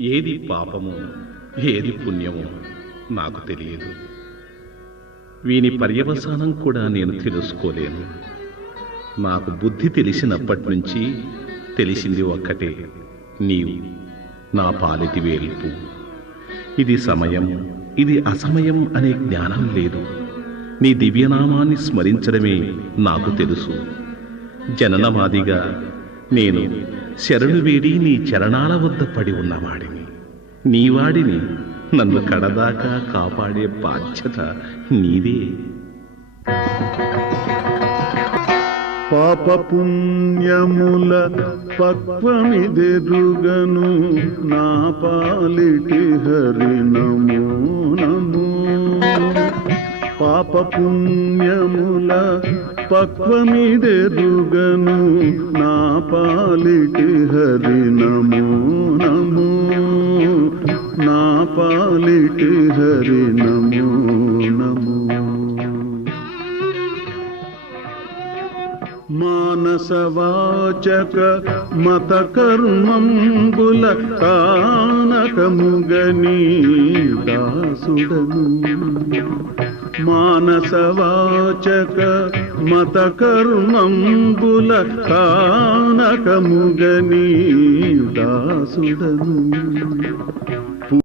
ఏది పాపమో ఏది పుణ్యమో నాకు తెలియదు. వీని పర్యవసానం కూడా నేను తెలుసుకోలేను. నాకు బుద్ధి తెలిసినప్పటి నుంచి తెలిసింది ఒక్కటే, నీవు నా పాలిటి వేల్పు. ఇది సమయం, ఇది అసమయం అనే జ్ఞానం లేదు. నీ దివ్యనామాన్ని స్మరించడమే నాకు తెలుసు. జననమాదిగా నేను శరణు వేడి నీ చరణాల వద్ద పడి ఉన్నవాడిని, నీవాడిని. నన్ను కడదాకా కాపాడే బాధ్యత నీదే. పాప పుణ్యముల పక్వమిదెరుగను నా పాలిటి హరి నమో నమో. పాప పుణ్యముల పక్వమిదెరుగను నా పాలిటి హరి నమో నమో. నా పాలిటి హరి నమో నమో. మానసవాచక మత కర్మంబుల కానకముగని దాసుడను. మానసవాచక మత కర్మంబుల కానకముగని దాసుడను.